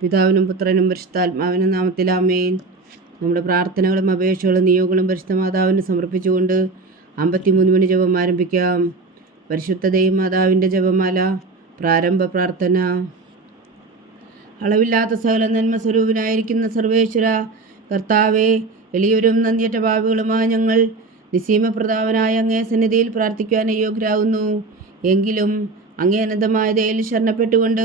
പിതാവിനും പുത്രനും പരിശുദ്ധാത്മാവിനും നാമത്തിലാമേൻ നമ്മുടെ പ്രാർത്ഥനകളും അപേക്ഷകളും നിയോഗങ്ങളും പരിശുദ്ധ മാതാവിന് സമർപ്പിച്ചുകൊണ്ട് അമ്പത്തിമൂന്ന് മണി ജപം ആരംഭിക്കാം. പരിശുദ്ധ മാതാവിന്റെ ജപമാല പ്രാരംഭ പ്രാർത്ഥന. അളവില്ലാത്ത സകല നന്മ സ്വരൂപനായിരിക്കുന്ന സർവേശ്വര കർത്താവെ എളിയവരും നന്ദിയറ്റ ഭാവികളുമായ ഞങ്ങൾ നിസീമ നിസീമപ്രതാപനായ അങ്ങേ സന്നിധിയിൽ പ്രാർത്ഥിക്കുവാൻ യോഗ്യരാകുന്നു. എങ്കിലും അങ്ങേ അനന്തമായ ദയയിൽ ശരണപ്പെട്ടുകൊണ്ട്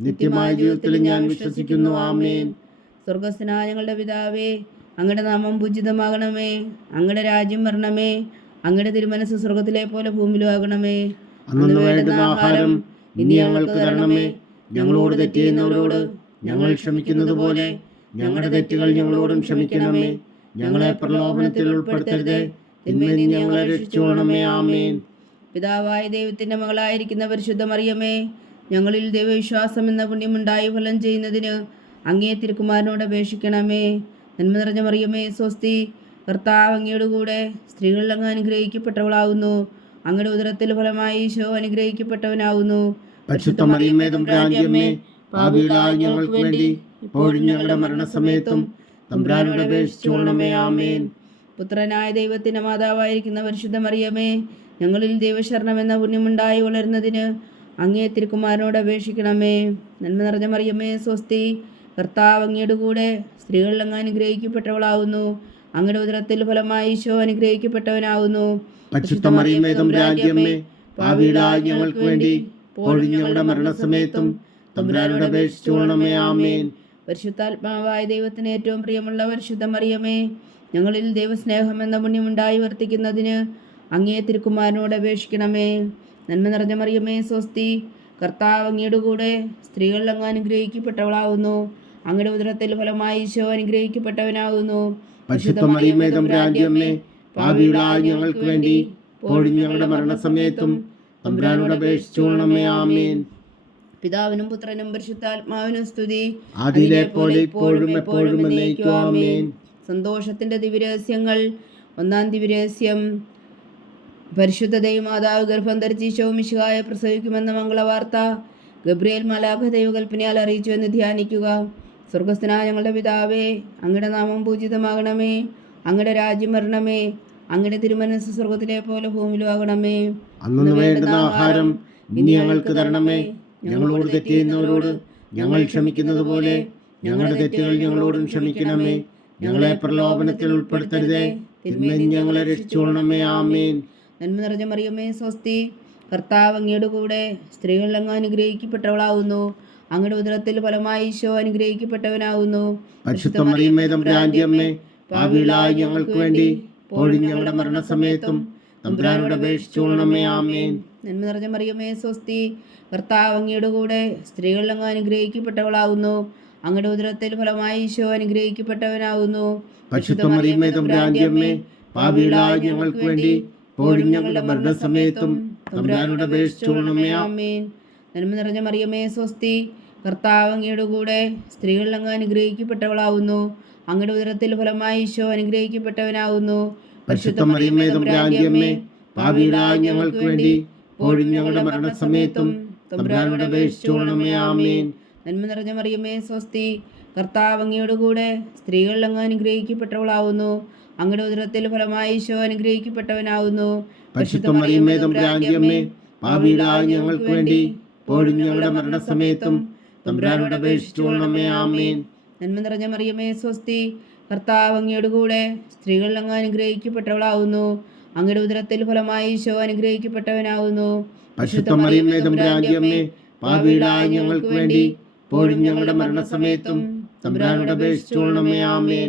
നിത്യമായ ജീവിതത്തിൽ ഞാൻ വിശ്വസിക്കുന്നു. ആമേൻ. സ്വർഗസ്ഥനായ ഞങ്ങളുടെ പിതാവേ അങ്ങയുടെ നാമം പൂജിതമാകണമേ. അങ്ങയുടെ രാജ്യം വരണമേ. അങ്ങയുടെ തിരുമനസ് സ്വർഗത്തിലെ പോലെ ഭൂമിയിലും ആകണമേ അന്നു വേണ്ടുന്ന ആഹാരം ഇനി ഞങ്ങൾക്ക് തരണമേ. ഞങ്ങളോട് തെറ്റ് ചെയ്യുന്നവരോട് ഞങ്ങൾ ക്ഷമിക്കുന്നത് പോലെ ഞങ്ങളുടെ തെറ്റുകൾ ഞങ്ങളോടും ക്ഷമിക്കണമേ. ഞങ്ങളെ പ്രലോഭനത്തിൽ ഉൾപ്പെടുത്തരുത്. തിന്മയിൽ ഞങ്ങളെ രക്ഷിച്ചു ആമേൻ. പിതാവായ ദൈവത്തിന്റെ മകളായിരിക്കുന്ന പരിശുദ്ധ മറിയമേ ഞങ്ങളിൽ ദൈവവിശ്വാസം എന്ന പുണ്യമുണ്ടായി ഫലം ചെയ്യുന്നതിന് അങ്ങേ തിരുക്കുമാരനോട് അപേക്ഷിക്കണമേ. നന്മ നിറഞ്ഞ മറിയമേ സ്വസ്തി. കർത്താവ് അങ്ങയുടെ കൂടെ സ്ത്രീകളിൽ അങ്ങ് അനുഗ്രഹിക്കപ്പെട്ടവളാകുന്നു അങ്ങയുടെ ഉദരത്തിൽ ഫലമായി ഈശോ അനുഗ്രഹിക്കപ്പെട്ടവനാകുന്നു ഞങ്ങൾക്ക് വേണ്ടി ഇപ്പോഴും ഞങ്ങളുടെ മരണസമയത്തും തമ്പുരാനോട് അപേക്ഷിച്ചുകൊള്ളണമേ ആമേൻ. പുത്രനായ ദൈവത്തിന്റെ മാതാവായിരിക്കുന്ന പരിശുദ്ധ മറിയമേ ഞങ്ങളിൽ ദൈവശരണം എന്ന പുണ്യമുണ്ടായി വളരുന്നതിന് അങ്ങേ തിരുക്കുമാരനോട് അപേക്ഷിക്കണമേ. നന്മ നിറഞ്ഞ മറിയമ്മേ സ്വസ്തി. കർത്താവ് അങ്ങയുടെ കൂടെ സ്ത്രീകളിൽ അങ്ങ് അനുഗ്രഹിക്കപ്പെട്ടവളാവുന്നു. അങ്ങയുടെ ഉദരത്തിൽ ഫലമായി ഈശോ അനുഗ്രഹിക്കപ്പെട്ടവനാവുന്നു. ഞങ്ങൾക്ക് വേണ്ടി ഞങ്ങളുടെ മരണസമയത്തും തമ്പുരാനോട് അപേക്ഷിച്ചുകൊള്ളണമേ ആമേൻ. പരിശുദ്ധാത്മാവായ ദൈവത്തിന് ഏറ്റവും പ്രിയമുള്ള പരിശുദ്ധ മറിയമേ ഞങ്ങളിൽ ദൈവസ്നേഹം എന്ന പുണ്യമുണ്ടായി വർത്തിക്കുന്നതിന് അങ്ങേ തിരുക്കുമാരനോട് അപേക്ഷിക്കണമേ. നന്മ നിറഞ്ഞ മറിയമേ സ്വസ്തി. കർത്താവ് അങ്ങയുടെ കൂടെ സ്ത്രീകളിൽ അങ്ങ് അനുഗ്രഹിക്കപ്പെട്ടവളാകുന്നു അങ്ങയുടെ ഉദരത്തിൽ ഫലമായി ഈശോ അനുഗ്രഹിക്കപ്പെട്ടവനാകുന്നു ഞങ്ങൾക്ക് വേണ്ടി ഞങ്ങളുടെ മരണസമയത്തും തമ്പുരാനോട് അപേക്ഷിച്ചുകൊള്ളണമേ ആമേൻ. പിതാവിനും പുത്രനും പരിശുദ്ധാത്മാവിനും സ്തുതി. പോലെ ഇപ്പോഴും എപ്പോഴും സന്തോഷത്തിന്റെ ദിവ്യരഹസ്യങ്ങൾ ഒന്നാം ദിവ്യരഹസ്യം പരിശുദ്ധ ദൈവമാതാവ് ഗർഭം ധരിച്ച് ഈശോ മിശിഹായ പ്രസവിക്കുമെന്ന മംഗളവാർത്ത ഗബ്രിയേൽ മലാഖ ദൈവകൽപ്പനയാൽ അറിയിച്ചു എന്ന് ധ്യാനിക്കുക. സ്വർഗസ്ഥനായ ഞങ്ങളുടെ പിതാവേ അങ്ങയുടെ നാമം പൂജിതമാകണമേ. അങ്ങയുടെ രാജ്യം വരണമേ. അങ്ങയുടെ തിരുമനസ് സ്വർഗത്തിലെ പോലെ ഭൂമിയിലും ആകണമേ. അന്നു വേണ്ടുന്ന ആഹാരം ഇനി ഞങ്ങൾക്ക് തരണമേ. ഞങ്ങളോട് തെറ്റിയുന്നവരോട് ഞങ്ങൾ ക്ഷമിക്കുന്നത് പോലെ. ഞങ്ങളുടെ തെറ്റുകൾ ഞങ്ങളോടും ക്ഷമിക്കണമേ. ഞങ്ങളെ പ്രലോഭനത്തിൽ ഉൾപ്പെടുത്തരുതേ. തിന്മയിൽ ഞങ്ങളെ രക്ഷിച്ചോളണമേ ആമേൻ. നന്മ നിറഞ്ഞ മറിയമ്മേ സ്വസ്തി. കർത്താവ് അങ്ങയുടെ കൂടെ സ്ത്രീകളിൽ അങ്ങ് അനുഗ്രഹിക്കപ്പെട്ടവളാവുന്നു. അങ്ങയുടെ ഉദരത്തിൽ ഫലമായി ഈശോ അനുഗ്രഹിക്കപ്പെട്ടവനാവുന്നു. പരിശുദ്ധ മറിയമ്മേ തമ്പുരാന്റിയമ്മേ പാപികളായ ഞങ്ങൾക്ക് വേണ്ടി ഇപ്പോഴും ഞങ്ങളുടെ മരണസമയത്തും തമ്പുരാനോട് അപേക്ഷിച്ചുകൊള്ളണമേ ആമേൻ. നന്മ നിറഞ്ഞ മറിയമ്മേ സ്വസ്തി. കർത്താവ് അങ്ങയുടെ കൂടെ സ്ത്രീകളിൽ അങ്ങ് അനുഗ്രഹിക്കപ്പെട്ടവളാവുന്നു. അങ്ങയുടെ ഉദരത്തിൽ ഫലമായി ഈശോ അനുഗ്രഹിക്കപ്പെട്ടവനാവുന്നു. പരിശുദ്ധ മറിയമ്മേ തമ്പുരാന്റിയമ്മേ പാപികളായ ഞങ്ങൾക്ക് വേണ്ടി ഇപ്പോഴും ഞങ്ങളുടെ മരണസമയത്തും തമ്പുരാനോട് ആമേൻ ആമേൻ. നന്മ നിറഞ്ഞ മറിയമേ സ്വസ്തി കർത്താവ് അങ്ങയുടെ കൂടെ സ്ത്രീകളിൽ അങ്ങ് അനുഗ്രഹിക്കപ്പെട്ടവളാവുന്നു. അങ്ങയുടെ ഉദരത്തിൽ ഫലമായി ഈശോ അനുഗ്രഹിക്കപ്പെട്ടവനാവുന്നു. ഞങ്ങൾക്ക് വേണ്ടി ഇപ്പോഴും ഞങ്ങളുടെ മരണസമയത്തും തമ്പുരാനോട് അപേക്ഷിച്ചുകൊള്ളണമേ ആമേൻ. നന്മ നിറഞ്ഞ മറിയമേ സ്വസ്തി കർത്താവ് അങ്ങയുടെ കൂടെ സ്ത്രീകളിൽ അങ്ങ് അനുഗ്രഹിക്കപ്പെട്ടവളാകുന്നു അങ്ങയുടെ ഉദരത്തിൽ ഫലമായി ഈശോ അനുഗ്രഹിക്കപ്പെട്ടവനാകുന്നു പാപികളായ ഞങ്ങൾക്ക് വേണ്ടി ഇപ്പോഴും ഞങ്ങളുടെ മരണസമയത്തും തമ്പുരാനോട് അപേക്ഷിച്ചുകൊള്ളണമേ ആമേൻ. നന്മ നിറഞ്ഞ മറിയമേ സ്വസ്തി കർത്താവ് അങ്ങയുടെ കൂടെ സ്ത്രീകൾ അങ്ങ് അനുഗ്രഹിക്കപ്പെട്ടവളാവുന്നു. അങ്ങയുടെ ഉദരത്തിൽ ഫലമായി ഈശോ അനുഗ്രഹിക്കപ്പെട്ടവനാവുന്നു. മറിയമ്മേ പാപികളായ ഞങ്ങൾക്ക് വേണ്ടി ഇപ്പോഴും ഞങ്ങളുടെ മരണസമയത്തും തമ്പുരാനോട് ആമേൻ.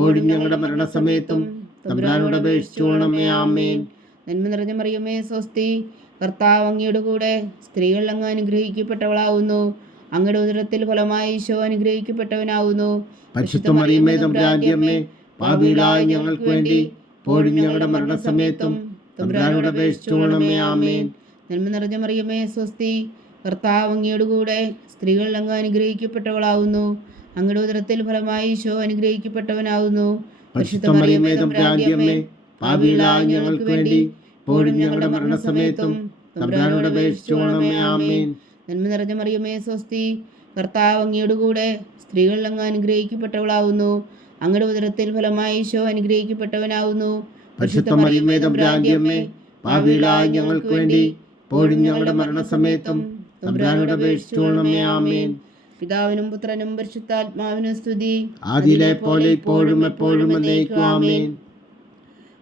ഇപ്പോഴും ഞങ്ങളുടെ മരണസമയത്തും തമ്പുരാനോട് അപേക്ഷിച്ചോളണമേ ആമേൻ. നന്മ നിറഞ്ഞ മറിയമേ സ്വസ്തി. കർത്താവ് അങ്ങയുടെ കൂടെ സ്ത്രീകൾ അങ്ങ് അനുഗ്രഹിക്കപ്പെട്ടവളാവുന്നു. അങ്ങയുടെ ഉദരത്തിൽ ഫലമായി ഈശോ അനുഗ്രഹിക്കപ്പെട്ടവനാവുന്നു. പരിശുദ്ധ മറിയമ്മേ തമ്പുരാന്റെ അമ്മേ പാപികളായ ഞങ്ങൾക്ക് വേണ്ടി ഇപ്പോഴും ഞങ്ങളുടെ മരണസമയത്തും തമ്പുരാനോട് അപേക്ഷിച്ചോളണമേ ആമേൻ. നന്മ നിറഞ്ഞ മറിയമേ സ്വസ്തി. കർത്താവ് അങ്ങയുടെ കൂടെ സ്ത്രീകൾ അങ്ങ് അനുഗ്രഹിക്കപ്പെട്ടവളാവുന്നു. അങ്ങയുടെ ഉദരത്തിൽ ഫലമായി ഈശോ പാപികളായ ഞങ്ങൾക്ക് വേണ്ടി ഇപ്പോഴും ഞങ്ങളുടെ മരണസമയത്തും തമ്പുരാനോട് അപേക്ഷിച്ചോളണമേ ആമേൻ. നന്മ നിറഞ്ഞ മറിയമേ സ്വസ്തി കർത്താവ് അങ്ങയുടെ കൂടെ സ്ത്രീകൾ അങ്ങ് അനുഗ്രഹിക്കപ്പെട്ടവളാവുന്നു. അങ്ങയുടെ ഉദരത്തിൽ ഫലമായി ഈശോ അനുഗ്രഹിക്കപ്പെട്ടവനാവുന്നു. പാപികളായ ഞങ്ങൾക്ക് വേണ്ടി ഇപ്പോഴും ഞങ്ങളുടെ മരണസമയത്തും തമ്പുരാനോട് ആമേൻ. പിതാവിനും പുത്രനും പരിശുദ്ധാത്മാവിനും സ്തുതി. ആദിലെ പോലെ ഇപ്പോഴും എപ്പോഴും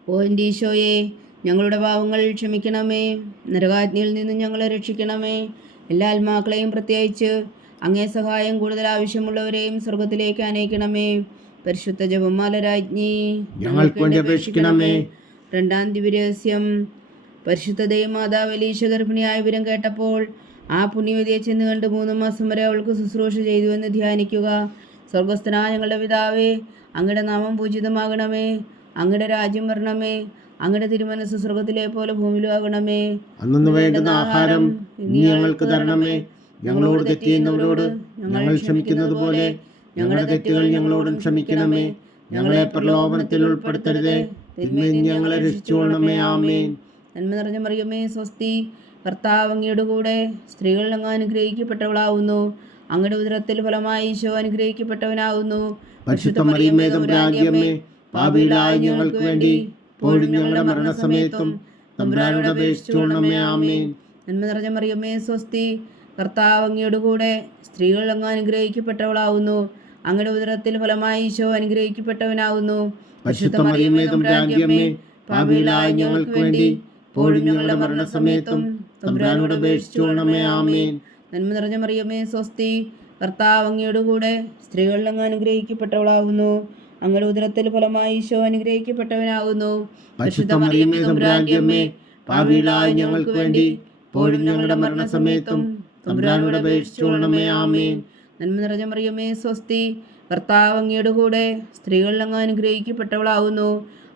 ഓ എന്റെ ഈശോയെ ഞങ്ങളുടെ പാവങ്ങൾ ക്ഷമിക്കണമേ. നരകാജ്ഞയിൽ നിന്ന് ഞങ്ങളെ രക്ഷിക്കണമേ. എല്ലാ ആത്മാക്കളെയും പ്രത്യേകിച്ച് അങ്ങേ സഹായം കൂടുതൽ ആവശ്യമുള്ളവരെയും സ്വർഗത്തിലേക്ക് അനയിക്കണമേ പരിശുദ്ധ ജപമാല രാജ്ഞി ഞങ്ങൾക്ക് വേണ്ടി അപേക്ഷിക്കണമേ. രണ്ടാം ദിവ്യരഹസ്യം. പരിശുദ്ധ ദൈവമാതാവ് ലീശ ഗർഭിണിയായ വിവരം കേട്ടപ്പോൾ ആ പുണ്യവതിയെ ചെന്ന് കണ്ട് മൂന്ന് മാസം വരെ അവൾക്ക് ശുശ്രൂഷ ചെയ്തുവെന്ന് ധ്യാനിക്കുക. സ്വർഗസ്ഥനായ ഞങ്ങളുടെ പിതാവേ അങ്ങയുടെ നാമം പൂജിതമാകണമേ. അങ്ങയുടെ രാജ്യം വരണമേ. അങ്ങയുടെ തിരുമനസ് സ്വർഗത്തിലെ പോലെ ഭൂമിയിലും ആകണമേ അന്നു വേണ്ടുന്ന ആഹാരം ഞങ്ങൾക്ക് തരണമേ. ഞങ്ങളോട് തെറ്റിയുന്നവരോട് ഞങ്ങൾ ക്ഷമിക്കുന്നത് പോലെ ഞങ്ങളുടെ തെറ്റുകൾ ഞങ്ങളോടും ക്ഷമിക്കണമേ. ഞങ്ങളെ പ്രലോഭനത്തിൽ ഉൾപ്പെടുത്തരുതേ. തിന്മയിൽ ഞങ്ങളെ രക്ഷിച്ചുകൊള്ളണമേ. ആമേൻ. നന്മ നിറഞ്ഞ മറിയമേ സ്വസ്തി. കർത്താവ് അങ്ങയുടെ കൂടെ സ്ത്രീകൾ അങ്ങ് അനുഗ്രഹിക്കപ്പെട്ടവളാവുന്നു. അങ്ങയുടെ ഉദരത്തിൽ ഫലമായി ഈശോ അനുഗ്രഹിക്കപ്പെട്ടവനാവുന്നു. പാപികളായ ഞങ്ങൾക്ക് വേണ്ടി ഞങ്ങളുടെ മരണസമയത്തും തമ്പുരാനോട് നന്മ നിറഞ്ഞ മറിയമ്മേ സ്വസ്തി കർത്താവ് അങ്ങയുടെ കൂടെ സ്ത്രീകൾ അങ്ങ് അനുഗ്രഹിക്കപ്പെട്ടവളാവുന്നു. അങ്ങയുടെ ഉദരത്തിൽ ഫലമായി ഈശോ അനുഗ്രഹിക്കപ്പെട്ടവനാവുന്നു. പാപികളായ ഞങ്ങൾക്ക് വേണ്ടി ഇപ്പോഴും ഞങ്ങളുടെ മരണസമയത്തും തമ്പുരാനോട് അപേക്ഷിച്ചോണമേ ആമേൻ. നന്മ നിറഞ്ഞ മറിയമേ സ്വസ്തി. കർത്താവ് അങ്ങയുടെ കൂടെ സ്ത്രീകളിൽ അങ്ങ് അനുഗ്രഹിക്കപ്പെട്ടവളാകുന്നു അങ്ങയുടെ ഉദരത്തിൽ ഫലമായി ഈശോ അനുഗ്രഹിക്കപ്പെട്ടവനാകുന്നു പാപികളായ ഞങ്ങൾക്ക് വേണ്ടി ഇപ്പോഴും ഞങ്ങളുടെ മരണസമയത്തും തമ്പുരാനോട് അപേക്ഷിച്ചുകൊള്ളണമേ ആമേൻ. നന്മ നിറഞ്ഞ മറിയമേ സ്വസ്തി. കർത്താവ് അങ്ങയുടെ കൂടെ സ്ത്രീകളിൽ അങ്ങ് അനുഗ്രഹിക്കപ്പെട്ടവളാവുന്നു.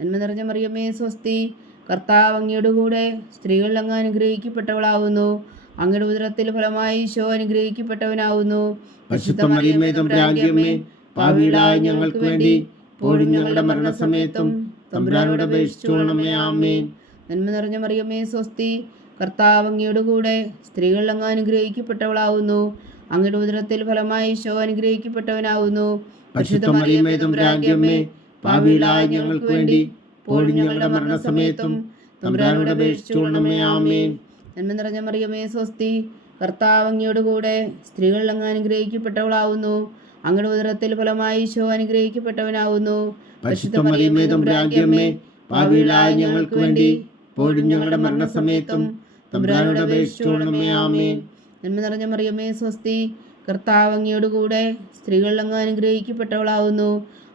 നന്മ നിറഞ്ഞ മറിയമ്മേ സ്വസ്തി. കർത്താവ് അങ്ങയുടെ കൂടെ സ്ത്രീകൾ അങ്ങ് അനുഗ്രഹിക്കപ്പെട്ടവളാവുന്നു. അങ്ങയുടെ ഉദരത്തിൽ ഫലമായി ഈശോ അനുഗ്രഹിക്കപ്പെട്ടവനാവുന്നു. ഞങ്ങൾക്ക് വേണ്ടി ഇപ്പോഴും ഞങ്ങളുടെ മരണസമയത്തും തമ്പുരാനോട് അപേക്ഷിച്ചുകൊള്ളണമേ ആമേൻ. നന്മ നിറഞ്ഞ മറിയമ്മേ സ്വസ്തി. കർത്താവ് അങ്ങയുടെ കൂടെ സ്ത്രീകൾ അങ്ങ് അനുഗ്രഹിക്കപ്പെട്ടവളാവുന്നു. അങ്ങയുടെ ഉദരത്തിൽ ഫലമായി ഈശോ അനുഗ്രഹിക്കപ്പെട്ടവനാവുന്നു. പരിശുദ്ധ മറിയമ്മേ പാപികളായ ഞങ്ങൾക്ക് വേണ്ടി പോഴും ഞങ്ങളുടെ മരണസമയത്തും തമ്പുരാനോട് അപേക്ഷിച്ചുകൊള്ളണമേ ആമേൻ. നന്മ നിറഞ്ഞ മറിയമേ സ്വസ്തി. കർത്താവ് അങ്ങയുടെ കൂടെ സ്ത്രീകൾ അങ്ങ് അനുഗ്രഹിക്കപ്പെട്ടവളാവുന്നു. അങ്ങയുടെ ഉദരത്തിൽ ഫലമായി ഈശോ അനുഗ്രഹിക്കപ്പെട്ടവനാവുന്നു. പരിശുദ്ധ മറിയമ്മേ പാപികളായ ഞങ്ങൾക്ക് വേണ്ടി പോഴും ഞങ്ങളുടെ മരണസമയത്തും തമ്പുരാനോട് അപേക്ഷിച്ചുകൊള്ളണമേ ആമേൻ. നന്മ നിറഞ്ഞ മറിയമേ സ്വസ്തി. കർത്താവ് അങ്ങയുടെ കൂടെ സ്ത്രീകൾ അങ്ങ് അനുഗ്രഹിക്കപ്പെട്ടവളാവുന്നു.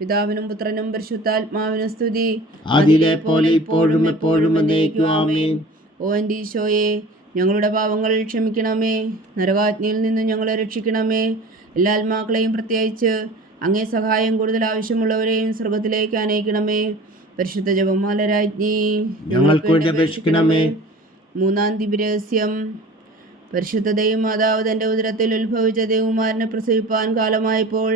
പിതാവിനും പുത്രനും പരിശുദ്ധാത്മാവിനും സ്തുതി. അതിലെ പോലെ ഇപ്പോഴും എപ്പോഴും ഓ എന്റെ ഈശോയെ ഞങ്ങളുടെ പാവങ്ങൾ ക്ഷമിക്കണമേ. നരകാജ്ഞയിൽ നിന്ന് ഞങ്ങളെ രക്ഷിക്കണമേ. എല്ലാ ആത്മാക്കളെയും പ്രത്യേകിച്ച് അങ്ങേ സഹായം കൂടുതൽ ആവശ്യമുള്ളവരെയും സ്വർഗത്തിലേക്ക് അനയിക്കണമേ പരിശുദ്ധ ജപമാല രാജ്ഞി അപേക്ഷിക്കണമേ. മൂന്നാം ദിവ്യരഹസ്യം പരിശുദ്ധ ദൈവമാതാവ് തന്റെ ഉദരത്തിൽ ഉത്ഭവിച്ച ദേവുമാരനെ പ്രസവിപ്പാൻ കാലമായപ്പോൾ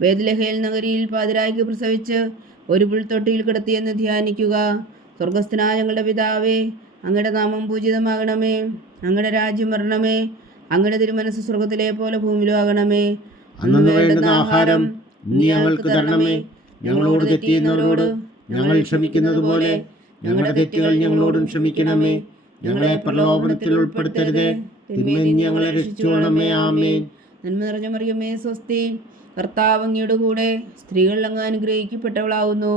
വേദലഹേൽ നഗരിയിൽ പാതിരായ്ക്ക് പ്രസവിച്ച് ഒരു പുൽത്തൊട്ടിയിൽ കിടത്തിയെന്ന് ധ്യാനിക്കുക. സ്വർഗസ്ഥനായ ഞങ്ങളുടെ പിതാവേ അങ്ങയുടെ നാമം പൂജിതമാകണമേ. അങ്ങയുടെ രാജ്യം വരണമേ. അങ്ങയുടെ തിരുമനസ് സ്വർഗത്തിലെ പോലെ ഭൂമിയിലും ആകണമേ. അന്നു വേണ്ടുന്ന ആഹാരം ഞങ്ങൾക്ക് തരണമേ. ഞങ്ങളോട് തെറ്റിയുന്നവരോട് ഞങ്ങൾ ക്ഷമിക്കുന്നത് പോലെ ഞങ്ങളുടെ തെറ്റുകൾ ഞങ്ങളോടും ക്ഷമിക്കണമേ. ഞങ്ങളെ പ്രലോഭനത്തിൽ ഉൾപ്പെടുത്തരുതേ. തിന്മയിൽ ഞങ്ങളെ രക്ഷിച്ചുകൊള്ളണമേ ആമേൻ. നന്മ നിറഞ്ഞ മറിയമേ സ്വസ്തി. കർത്താവ് അങ്ങയുടെ കൂടെ സ്ത്രീകളിൽ അങ്ങ് അനുഗ്രഹിക്കപ്പെട്ടവളാവുന്നു.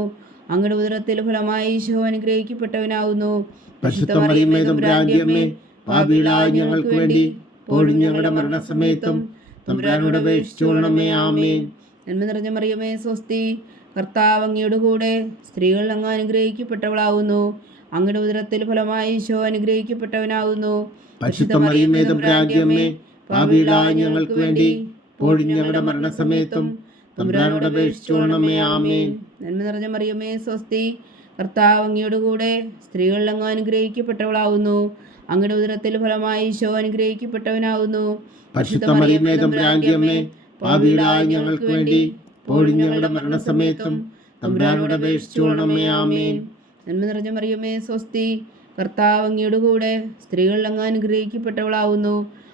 അങ്ങയുടെ ഉദരത്തിൽ ഫലമായി ഈശോ അനുഗ്രഹിക്കപ്പെട്ടവനാവുന്നു. ഞങ്ങൾക്ക് വേണ്ടി ഇപ്പോഴും ഞങ്ങളുടെ മരണസമയത്തും തമ്പുരാനോട് അപേക്ഷിച്ചുകൊള്ളണമേ ആമേൻ. നന്മ നിറഞ്ഞ മറിയമേ സ്വസ്തി കർത്താവ് അങ്ങയുടെ കൂടെ സ്ത്രീകൾ അങ്ങ് അനുഗ്രഹിക്കപ്പെട്ടവളാവുന്നു. അങ്ങയുടെ ഉദരത്തിൽ ഫലമായി ഈശോ അനുഗ്രഹിക്കപ്പെട്ടവനാവുന്നു. പരിശുദ്ധ മറിയമേ തമ്പുരാന്റെ അമ്മേ പാപികളായ ഞങ്ങൾക്ക് വേണ്ടി ഇപ്പോഴും ഞങ്ങളുടെ മരണസമയത്തും തമ്പുരാനോട് അപേക്ഷിച്ചോണമേ ആമേൻ. നന്മ നിറഞ്ഞ മറിയമേ സ്വസ്തി. കർത്താവ് അങ്ങയുടെ കൂടെ സ്ത്രീകളിൽ അങ്ങ് അനുഗ്രഹിക്കപ്പെട്ടവളാവുന്നു. അങ്ങയുടെ ഉദരത്തിൽ ഫലമായി ഈശോ അനുഗ്രഹിക്കപ്പെട്ടവനാവുന്നു. പാപികളായ ഞങ്ങൾക്ക് വേണ്ടി ഇപ്പോഴും ഞങ്ങളുടെ മരണസമയത്തും തമ്പുരാനോട് അപേക്ഷിച്ചുകൊള്ളണമേ ആമേൻ. നന്മ നിറഞ്ഞ മറിയമേ സ്വസ്തി. കർത്താവ് അങ്ങയുടെ കൂടെ സ്ത്രീകളിൽ അങ്ങ് അനുഗ്രഹിക്കപ്പെട്ടവളാവുന്നു.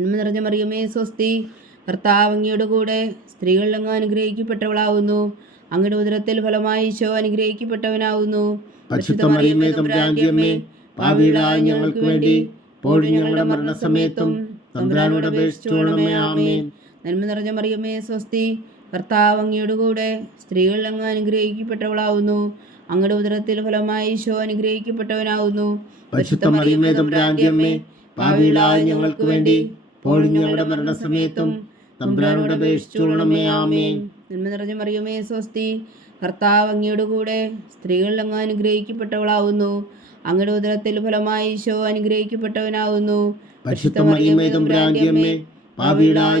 നന്മ നിറഞ്ഞ മറിയമേ സ്വസ്തി. ഭർത്താവ് അങ്ങയുടെ കൂടെ സ്ത്രീകളിൽ അങ്ങ് അനുഗ്രഹിക്കപ്പെട്ടവളാവുന്നു. അങ്ങയുടെ ഉദരത്തിൽ ഫലമായി ഈശോ അനുഗ്രഹിക്കപ്പെട്ടവനാവുന്നു. പാപികളായ ഞങ്ങൾക്ക് വേണ്ടി ഞങ്ങളുടെ മരണസമയത്തും തമ്പുരാനോട് അപേക്ഷിച്ചുകൊള്ളണമേ ആമേൻ. നന്മ നിറഞ്ഞ മറിയമേ സ്വസ്തി. ഭർത്താവ് അങ്ങയുടെ കൂടെ സ്ത്രീകളിൽ അങ്ങ് അനുഗ്രഹിക്കപ്പെട്ടവളാവുന്നു. അങ്ങയുടെ ഉദരത്തിൽ ഫലമായി ഈശോ അനുഗ്രഹിക്കപ്പെട്ടവനാവുന്നു. പരിശുദ്ധ മറിയമേ തമ്പുരാന്റെ അമ്മേ പാപികളായ ഞങ്ങൾക്ക് വേണ്ടി ഞങ്ങളുടെ മരണസമയത്തും തമ്പുരാനോട് അപേക്ഷിച്ചുകൊള്ളണമേ ആമേൻ. നന്മ നിറഞ്ഞ മറിയമേ സ്വസ്തി. കർത്താവ് അങ്ങയുടെ കൂടെ സ്ത്രീകളിൽ അങ്ങ് അനുഗ്രഹിക്കപ്പെട്ടവളാവുന്നു. അങ്ങയുടെ ഉദരത്തിൽ ഫലമായി ഈശോ അനുഗ്രഹിക്കപ്പെട്ടവനാവുന്നു.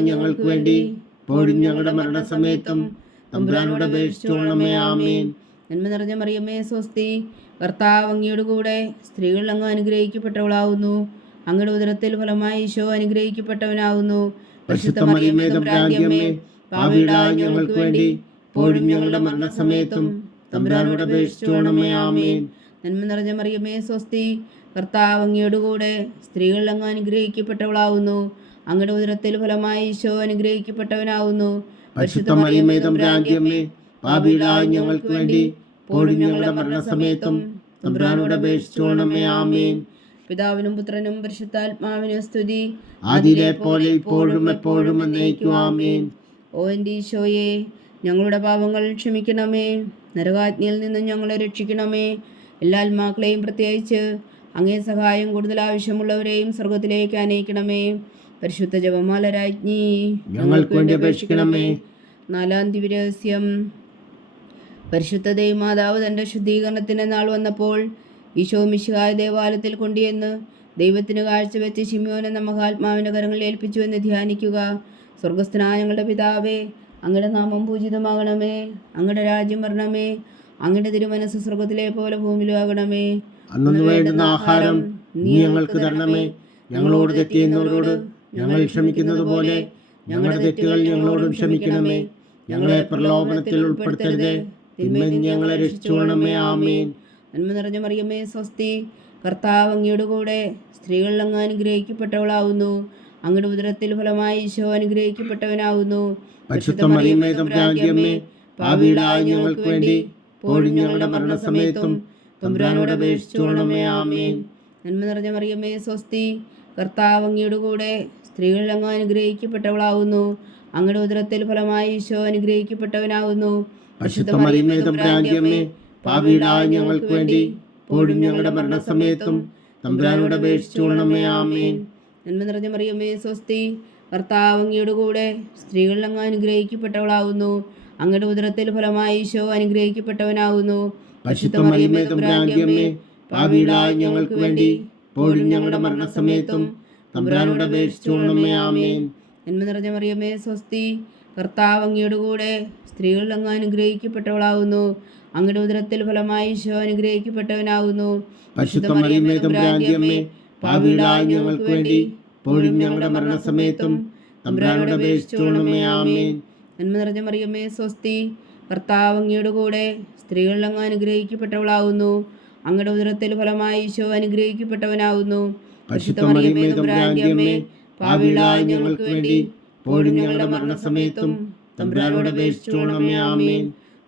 ഞങ്ങൾക്ക് വേണ്ടി ഇപ്പോഴും ഞങ്ങളുടെ മരണസമയത്തും തമ്പുരാനോട് അപേക്ഷിച്ചുകൊള്ളണമേ ആമേൻ. നന്മ നിറഞ്ഞ മറിയമ്മേ സ്വസ്തി. കർത്താവ് അങ്ങയുടെ കൂടെ സ്ത്രീകളിൽ അങ്ങ് അനുഗ്രഹിക്കപ്പെട്ടവളാവുന്നു. അങ്ങയുടെ ഉദരത്തിൽ ഫലമായി ഈശോ പാപികളായ ഞങ്ങൾക്ക് വേണ്ടി ഇപ്പോഴും ഞങ്ങളുടെ മരണസമയത്തും തമ്പുരാനോട് അപേക്ഷിച്ചോണമേ ആമേൻ. നന്മ നിറഞ്ഞ മറിയമേ സ്വസ്തി കർത്താവ് അങ്ങയോടുകൂടെ സ്ത്രീകളിൽ അങ്ങ് അനുഗ്രഹിക്കപ്പെട്ടവളാവുന്നു. അങ്ങയുടെ ഉദരത്തിൽ ഫലമായി ഈശോ അനുഗ്രഹിക്കപ്പെട്ടവനാവുന്നു. പരിശുദ്ധ മറിയമേ തമ്പുരാന്റെ പാപികളായ ഞങ്ങൾക്ക് വേണ്ടി ഇപ്പോഴും ഞങ്ങളുടെ മരണസമയത്തും തമ്പുരാനോട് അപേക്ഷിച്ചോണമേ ആമേൻ. പിതാവിനും പുത്രനും പരിശുദ്ധാത്മാവിനും സ്തുതി. അതിലെ പോലെ ഇപ്പോഴും എപ്പോഴും എന്നേക്കും ആമേൻ. ഓ എന്റെ ഈശോയെ ഞങ്ങളുടെ പാപങ്ങൾ ക്ഷമിക്കണമേ. നരകാജ്ഞയിൽ നിന്ന് ഞങ്ങളെ രക്ഷിക്കണമേ. എല്ലാ ആത്മാക്കളെയും പ്രത്യേകിച്ച് അങ്ങേ സഹായം കൂടുതൽ ആവശ്യമുള്ളവരെയും സ്വർഗത്തിലേക്ക് അനയിക്കണമേ. പരിശുദ്ധ ജപമാല രാജ്ഞി ഞങ്ങൾക്ക് വേണ്ടി അപേക്ഷിക്കണമേ. നാലാം ദിവരഹസ്യം പരിശുദ്ധ ദൈവമാതാവ് തന്റെ ശുദ്ധീകരണത്തിന്റെ നാൾ വന്നപ്പോൾ ഈശോ മിശിഹായ ദേവാലയത്തിൽ കൊണ്ടുവന്ന് ദൈവത്തിന് കാഴ്ചവെച്ച് ശിമിയോനെ എന്ന ആത്മാവിന്റെ കരങ്ങളിൽ ഏൽപ്പിച്ചു എന്ന് ധ്യാനിക്കുക. സ്വർഗസ്ഥനായ ഞങ്ങളുടെ പിതാവേ അങ്ങയുടെ നാമം പൂജിതമാകണമേ. അങ്ങയുടെ രാജ്യം വരണമേ. അങ്ങയുടെ തിരുമനസ് സ്വർഗത്തിലെ പോലെ ഭൂമിയിലാകണമേ അന്നു വേണ്ടുന്ന ആഹാരം നീ ഞങ്ങൾക്ക് തരണമേ. ഞങ്ങളോട് തെറ്റ് ചെയ്യുന്നവരോട് ഞങ്ങൾ ക്ഷമിക്കുന്നത് പോലെ ഞങ്ങളുടെ തെറ്റുകൾ ഞങ്ങളോടും ക്ഷമിക്കണമേ. ഞങ്ങളെ പ്രലോഭനത്തിൽ ഉൾപ്പെടുത്തരുതേ. രക്ഷിച്ചു ഞങ്ങളെ രക്ഷിച്ചുകൊള്ളണമേ. ആമേൻ. നന്മ നിറഞ്ഞ മറിയമ്മേ സ്വസ്തി. കർത്താവ് അങ്ങയുടെ കൂടെ സ്ത്രീകളിൽ അങ്ങ് അനുഗ്രഹിക്കപ്പെട്ടവളാവുന്നു. അങ്ങയുടെ ഉദരത്തിൽ ഫലമായി ഈശോ അനുഗ്രഹിക്കപ്പെട്ടവനാവുന്നു. ഞങ്ങൾക്ക് വേണ്ടി ഞങ്ങളുടെ മരണസമയത്തും തമ്പുരാനോട് ആമേൻ. നന്മ നിറഞ്ഞ മറിയമ്മേ സ്വസ്തി. കർത്താവ് അങ്ങയുടെ കൂടെ സ്ത്രീകളിൽ അങ്ങ് അനുഗ്രഹിക്കപ്പെട്ടവളാവുന്നു. അങ്ങയുടെ ഉദരത്തിൽ ഫലമായി ഈശോ അനുഗ്രഹിക്കപ്പെട്ടവനാവുന്നു. പരിശുദ്ധ മറിയമേ തമ്പുരാന്റിയമ്മേ പാപികളായ ഞങ്ങൾക്ക് വേണ്ടി പോഴും ഞങ്ങളുടെ മരണസമയത്തും തമ്പുരാനോട് അപേക്ഷിച്ചോളണമേ ആമേൻ. നന്മ നിറഞ്ഞ മറിയമ്മേ സ്വസ്തി. കർത്താവ് അങ്ങയുടെ കൂടെ സ്ത്രീകളിൽ അങ്ങ് അനുഗ്രഹിക്കപ്പെട്ടവളാവുന്നു. അങ്ങയുടെ ഉദരത്തിൽ ഫലമായി ഈശോ അനുഗ്രഹിക്കപ്പെട്ടവനാവുന്നു. പരിശുദ്ധ മറിയമേ തമ്പുരാന്റിയമ്മേ പാപികളായ ഞങ്ങൾക്ക് വേണ്ടി പോഴും ഞങ്ങളുടെ മരണസമയത്തും തമ്പുരാനോട് അപേക്ഷിച്ചോളണമേ ആമേൻ. നന്മ നിറഞ്ഞ മറിയമ്മേ സ്വസ്തി. കർത്താവ് അങ്ങയുടെ കൂടെ സ്ത്രീകളിൽ അങ്ങ് അനുഗ്രഹിക്കപ്പെട്ടവളാവുന്നു. അങ്ങയുടെ ഉദരത്തിൽ ഫലമായി ഈശോ അനുഗ്രഹിക്കപ്പെട്ടവനാകുന്നു പാപികളായ ഞങ്ങൾക്ക് വേണ്ടി പോഴും ഞങ്ങളുടെ മരണസമയത്തും തമ്പുരാനോട് അപേക്ഷിച്ചുകൊള്ളണമേ ആമേൻ. നന്മ നിറഞ്ഞ മറിയമ്മേ സ്വസ്തി കർത്താവ് അങ്ങയുടെ കൂടെ സ്ത്രീകളിൽ അങ്ങ് അനുഗ്രഹിക്കപ്പെട്ടവളാവുന്നു. അങ്ങയുടെ ഉദരത്തിൽ ഫലമായി ഈശോ അനുഗ്രഹിക്കപ്പെട്ടവനാവുന്നു. പാപികളായ ഞങ്ങൾക്ക് വേണ്ടി പോഴും ഞങ്ങളുടെ മരണസമയത്തും തമ്പുരാനോട് അപേക്ഷിച്ചുകൊള്ളണമേ ആമേൻ.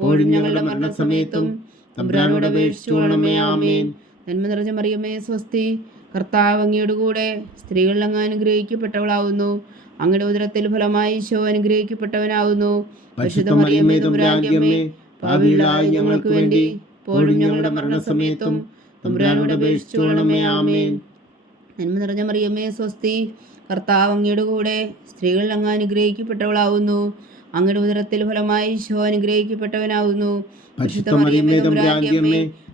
ഇപ്പോഴും ഞങ്ങളുടെ മരണസമയത്തും തമ്പുരാനോട് അപേക്ഷിച്ചുകൊള്ളണമേ ആമേൻ. നന്മ നിറഞ്ഞ മറിയമേ സ്വസ്തി. കർത്താവ് അങ്ങയുടെ കൂടെ സ്ത്രീകളിൽ അങ്ങ് അനുഗ്രഹിക്കപ്പെട്ടവളാവുന്നു. അങ്ങയുടെ ഉദരത്തിൽ ഫലമായി ഈശോ അനുഗ്രഹിക്കപ്പെട്ടവനാവുന്നു. പരിശുദ്ധ തമ്പുരാന്റിയമ്മേ ഞങ്ങൾക്ക് വേണ്ടി ഇപ്പോഴും ഞങ്ങളുടെ മരണസമയത്തും തമ്പുരാനോട് അപേക്ഷിച്ചുകൊള്ളണമേ ആമേൻ. നന്മ നിറഞ്ഞ മറിയമ്മേ സ്വസ്തി. കർത്താവ് അങ്ങയുടെ കൂടെ സ്ത്രീകളിൽ അങ്ങ് അനുഗ്രഹിക്കപ്പെട്ടവളാവുന്നു. അങ്ങയുടെ ഉദരത്തിൽ ഫലമായി ഈശോ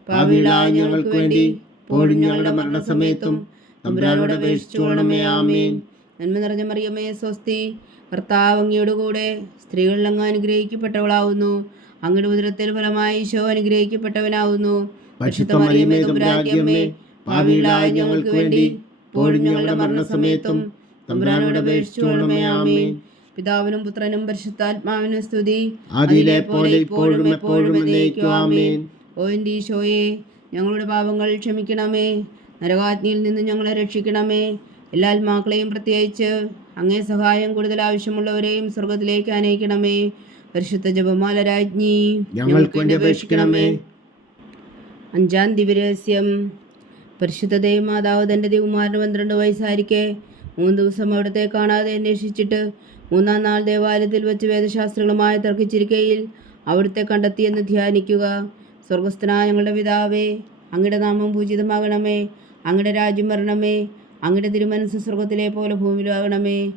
പാപികളായ ഞങ്ങൾക്ക് വേണ്ടി ഇപ്പോഴും ഞങ്ങളുടെ മരണസമയത്തും തമ്പുരാനോട് അപേക്ഷിച്ചുകൊള്ളണമേ ആമേൻ. നന്മ നിറഞ്ഞ മറിയമേ സ്വസ്തി ഭർത്താവ് അങ്ങയുടെ കൂടെ സ്ത്രീകളിൽ അങ്ങ് അനുഗ്രഹിക്കപ്പെട്ടവളാവുന്നു. അങ്ങയുടെ ഉദരത്തിൽ ഫലമായി ഈശോ അനുഗ്രഹിക്കപ്പെട്ടവനാവുന്നു. പാപികളായ ഞങ്ങൾക്ക് വേണ്ടി ഇപ്പോഴും ഞങ്ങളുടെ മരണസമയത്തും തമ്പുരാനോട് അപേക്ഷിച്ചുകൊള്ളണമേ ആമേൻ. പിതാവിനും പുത്രനും പരിശുദ്ധാത്മാവിനും സ്തുതി. അതിലെ പോലെ ഇപ്പോഴും എപ്പോഴും ഓ എന്റെ ഈശോയെ ഞങ്ങളുടെ പാപങ്ങൾ ക്ഷമിക്കണമേ. നരകാജ്ഞയിൽ നിന്ന് ഞങ്ങളെ രക്ഷിക്കണമേ. എല്ലാ ആത്മാക്കളെയും പ്രത്യേകിച്ച് അങ്ങേ സഹായം കൂടുതൽ ആവശ്യമുള്ളവരെയും സ്വർഗത്തിലേക്ക് അനയിക്കണമേ പരിശുദ്ധ ജപമാല രാജ്ഞി ഞങ്ങൾക്ക് വേണ്ടി അപേക്ഷിക്കണമേ. അഞ്ചാം ദിവരഹസ്യം പരിശുദ്ധ ദേവമാതാവ് തന്റെ ദേവുമാരന് പന്ത്രണ്ട് വയസ്സായിരിക്കെ. മൂന്ന് ദിവസം അവിടത്തെ കാണാതെ അന്വേഷിച്ചിട്ട് മൂന്നാം നാൾ ദേവാലയത്തിൽ വെച്ച് വേദശാസ്ത്രങ്ങളുമായി തർക്കിച്ചിരിക്കയിൽ അവിടുത്തെ കണ്ടെത്തിയെന്ന് ധ്യാനിക്കുക. സ്വർഗസ്ഥനായ ഞങ്ങളുടെ പിതാവേ അങ്ങയുടെ നാമം പൂജിതമാകണമേ അങ്ങയുടെ രാജ്യം വരണമേ അങ്ങയുടെ തിരുമനസ് സ്വർഗത്തിലെ പോലെ ഭൂമിയിലാകണമേ.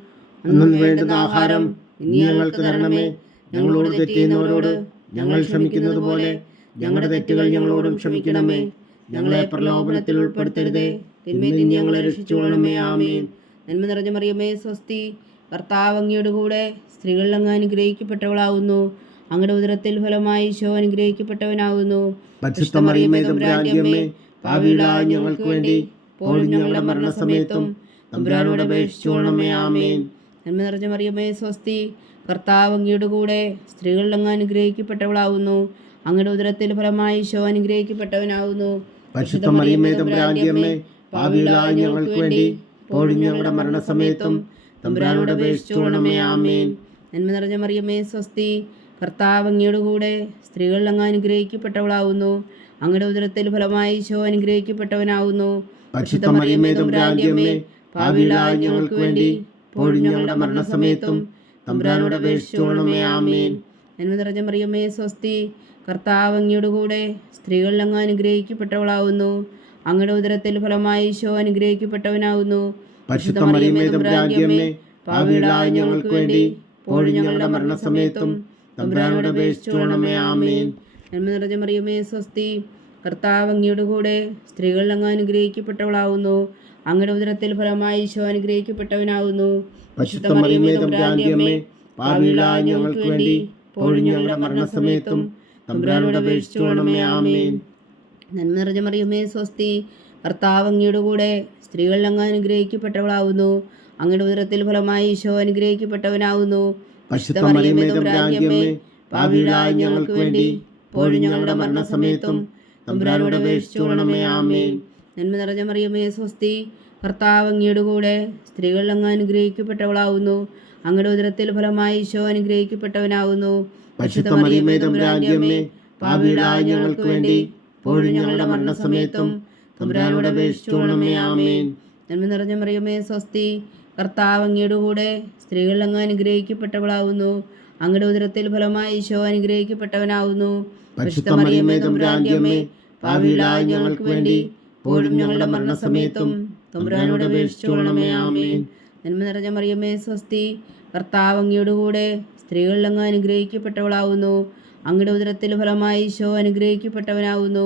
അന്നും വേണ്ടുന്ന ആഹാരം ഞങ്ങൾക്ക് തരണമേ. ഞങ്ങളോട് തെറ്റിയുന്നവരോട് ഞങ്ങൾ ക്ഷമിക്കുന്നത് പോലെ ഞങ്ങളുടെ തെറ്റുകൾ ഞങ്ങളോടും ക്ഷമിക്കണമേ. ഞങ്ങളെ പ്രലോഭനത്തിൽ ഉൾപ്പെടുത്തരുതേ. തിന്മയിൽ ഞങ്ങളെ രക്ഷിച്ചുകൊള്ളണമേ. ആമേൻ. നന്മ നിറഞ്ഞ മറിയമേ സ്വസ്തി. കർത്താവ് അങ്ങയുടെ കൂടെ സ്ത്രീകളിൽ അങ്ങ് അനുഗ്രഹിക്കപ്പെട്ടവളാവുന്നു. അങ്ങയുടെ ഉദരത്തിൽ ഫലമായി ഈശോ പാപികളായ ഞങ്ങൾക്ക് വേണ്ടി ഞങ്ങളുടെ മരണസമയത്തും തമ്പുരാനോട് അപേക്ഷിച്ചുകൊള്ളണമേ ആമേൻ. നന്മ നിറഞ്ഞ മറിയമേ സ്വസ്തി കർത്താവ് അങ്ങയുടെ കൂടെ സ്ത്രീകളിൽ അങ്ങ് അനുഗ്രഹിക്കപ്പെട്ടവളാവുന്നു. അങ്ങയുടെ ഉദരത്തിൽ ഫലമായി ഈശോ അനുഗ്രഹിക്കപ്പെട്ടവനാവുന്നു. പരിശുദ്ധ മറിയമേ തമ്പുരാന്റിയമ്മേ പാപികളായ ഞങ്ങൾക്ക് വേണ്ടി ഞങ്ങളുടെ മരണസമയത്തും തമ്പുരാനോട് അപേക്ഷിച്ചോണമേ ആമേൻ. നന്മ നിറഞ്ഞ മറിയമേ സ്വസ്തി. കർത്താവ് അങ്ങയുടെ കൂടെ സ്ത്രീകളിൽ അങ്ങ് അനുഗ്രഹിക്കപ്പെട്ടവളാവുന്നു. അങ്ങയുടെ ഉദരത്തിൽ ഫലമായി ഈശോ അനുഗ്രഹിക്കപ്പെട്ടവനാവുന്നു. മറിയമേ തമ്പുരാന്റിയമ്മേ പാപികളായ ഞങ്ങൾക്ക് വേണ്ടി ഇപ്പോഴും ഞങ്ങളുടെ മരണസമയത്തും തമ്പുരാനോട് അപേക്ഷിച്ചോണമേ ആമേൻ. നന്മ നിറഞ്ഞ മറിയമേ സ്വസ്തി. കർത്താവ് അങ്ങയുടെ കൂടെ സ്ത്രീകളിൽ അങ്ങ് അനുഗ്രഹിക്കപ്പെട്ടവളാവുന്നു. അങ്ങയുടെ ഉദരത്തിൽ ഫലമായി ഈശോ അനുഗ്രഹിക്കപ്പെട്ടവനാവുന്നു. ഞങ്ങൾക്ക് വേണ്ടി ഞങ്ങളുടെ മരണസമയത്തും തമ്പുരാനോട് അപേക്ഷിച്ചോണമേ ആമേൻ. നന്മ നിറഞ്ഞ മറിയമേ സ്വസ്തി കർത്താവ് അങ്ങയുടെ കൂടെ സ്ത്രീകളിൽ അങ്ങ് അനുഗ്രഹിക്കപ്പെട്ടവളാവുന്നു. അങ്ങയുടെ ഉദരത്തിൽ ഫലമായി ഈശോ അനുഗ്രഹിക്കപ്പെട്ടവനാവുന്നു. ഞങ്ങൾക്ക് വേണ്ടി ഞങ്ങളുടെ മരണസമയത്തും തമ്പുരാനോട് അപേക്ഷിച്ചോണമേ ആമേൻ. നന്മ നിറഞ്ഞ മറിയമേ സ്വസ്തി. ഭർത്താവ് അങ്ങയുടെ കൂടെ സ്ത്രീകൾ അങ്ങ് അനുഗ്രഹിക്കപ്പെട്ടവളാവുന്നു. അങ്ങയുടെ ഉദരത്തിൽ ഫലമായി ഈശോ അനുഗ്രഹിക്കപ്പെട്ടവനാവുന്നു. ഞങ്ങൾക്ക് വേണ്ടി ഇപ്പോഴും ഞങ്ങളുടെ മരണസമയത്തും തമ്പുരാനോട് അപേക്ഷിച്ചോണമേ ആമേൻ. നന്മ നിറഞ്ഞ മറിയമേ സ്വസ്തി. ഭർത്താവ് അങ്ങയുടെ കൂടെ സ്ത്രീകൾ അങ്ങ് അനുഗ്രഹിക്കപ്പെട്ടവളാവുന്നു. അങ്ങയുടെ ഉദരത്തിൽ ഫലമായി ഈശോ അനുഗ്രഹിക്കപ്പെട്ടവനാവുന്നു. പരിശുദ്ധ മറിയമേ തമ്പുരാന്റെ അമ്മേ പാപികളായ ഞങ്ങൾക്ക് വേണ്ടി ഇപ്പോഴും ഞങ്ങളുടെ മരണസമയത്തും തമ്പുരാനോട് അപേക്ഷിച്ചോണമേ ആമേൻ. നന്മ നിറഞ്ഞ മറിയമേ സ്വസ്തി കർത്താവ് അങ്ങയുടെ കൂടെ സ്ത്രീകളിൽ അങ്ങ് അനുഗ്രഹിക്കപ്പെട്ടവളാവുന്നു. അങ്ങയുടെ ഉദരത്തിൽ ഫലമായി ഈശോ അനുഗ്രഹിക്കപ്പെട്ടവനാവുന്നു. പരിശുദ്ധ മറിയമേ പാപികളായ ഞങ്ങൾക്ക് വേണ്ടി ഇപ്പോഴും ഞങ്ങളുടെ മരണസമയത്തും തമ്പുരാനോട് അപേക്ഷിച്ചോണമേ ആമേൻ. നന്മ നിറഞ്ഞ മറിയമേ സ്വസ്തി കർത്താവ് അങ്ങയുടെ കൂടെ സ്ത്രീകളിൽ അങ്ങ് അനുഗ്രഹിക്കപ്പെട്ടവളാവുന്നു. അങ്ങയുടെ ഉദരത്തിൽ ഫലമായി ഈശോ അനുഗ്രഹിക്കപ്പെട്ടവനാവുന്നു.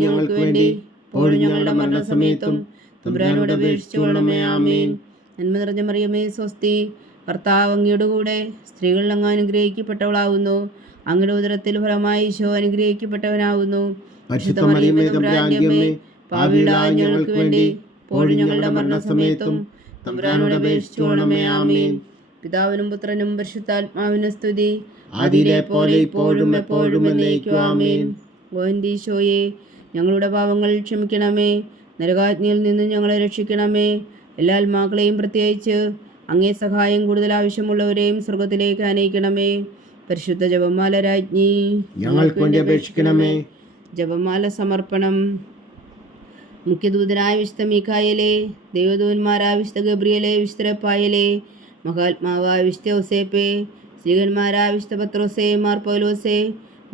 ഞങ്ങൾക്ക് വേണ്ടി ഇപ്പോഴും ഞങ്ങളുടെ മരണസമയത്തും. തമ്പുരാനോട് അപേക്ഷിച്ചോണമേ ആമേൻ. നന്മ നിറഞ്ഞ മറിയമേ സ്വസ്തി. കർത്താവ് അങ്ങയുടെ കൂടെ സ്ത്രീകളിൽ അങ്ങ് അനുഗ്രഹിക്കപ്പെട്ടവളാവുന്നു. അങ്ങയുടെ ഉദരത്തിൽ ഫലമായി ഈശോ അനുഗ്രഹിക്കപ്പെട്ടവനാവുന്നു. പാപികളായ ഞങ്ങൾക്ക് വേണ്ടി ഇപ്പോഴും ഞങ്ങളുടെ മരണസമയത്തും. തമ്പുരാനോട് അപേക്ഷിച്ചോണമേ ആമീൻ. പിതാവിനും പുത്രനും പരിശുദ്ധാത്മാവിനും സ്തുതി. അതിലെ പോലെ ഇപ്പോഴും എപ്പോഴും എന്നേക്കും ആമീൻ. ഗോവിന്ദീശോയെ ഞങ്ങളുടെ പാവങ്ങൾ ക്ഷമിക്കണമേ. നരകാജ്ഞയിൽ നിന്ന് ഞങ്ങളെ രക്ഷിക്കണമേ. എല്ലാ ആത്മാക്കളെയും പ്രത്യേകിച്ച് അങ്ങേ സഹായം കൂടുതൽ ആവശ്യമുള്ളവരെയും സ്വർഗത്തിലേക്ക് അനയിക്കണമേ പരിശുദ്ധ ജപമാല രാജ്ഞി ഞങ്ങൾക്ക് വേണ്ടി അപേക്ഷിക്കണമേ. ജപമാല സമർപ്പണം. മുഖ്യദൂതനായ വിശുദ്ധ മീക്കായലെ ദൈവദൂതന്മാരായ വിശുദ്ധ ഗബ്രിയലെ വിശുദ്ധ റപ്പായലെ മഹാത്മാവായ വിശുദ്ധ ഔസേപ്പെ സ്ത്രീകന്മാരായ വിശുദ്ധ പത്രോസേ മാർ പൗലോസേ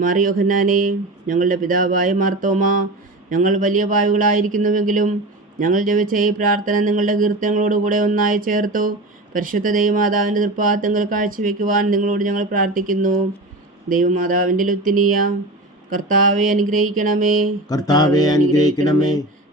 മാർ യോഹന്നാനെ ഞങ്ങളുടെ പിതാവായ മാർത്തോമ ഞങ്ങൾ വലിയ പാവുകളായിരിക്കുന്നുവെങ്കിലും ഞങ്ങൾ ജപിച്ച ഈ പ്രാർത്ഥന നിങ്ങളുടെ കീർത്തനങ്ങളോടുകൂടെ ഒന്നായി ചേർത്തു പരിശുദ്ധ ദൈവമാതാവിന്റെ തൃപ്പാദങ്ങൾ കാഴ്ചവെക്കുവാൻ നിങ്ങളോട് ഞങ്ങൾ പ്രാർത്ഥിക്കുന്നു. ദൈവമാതാവിന്റെ ലുത്തിനിയ കർത്താവെ അനുഗ്രഹിക്കണമേ. കർത്താവെ അനുഗ്രഹിക്കണമേ.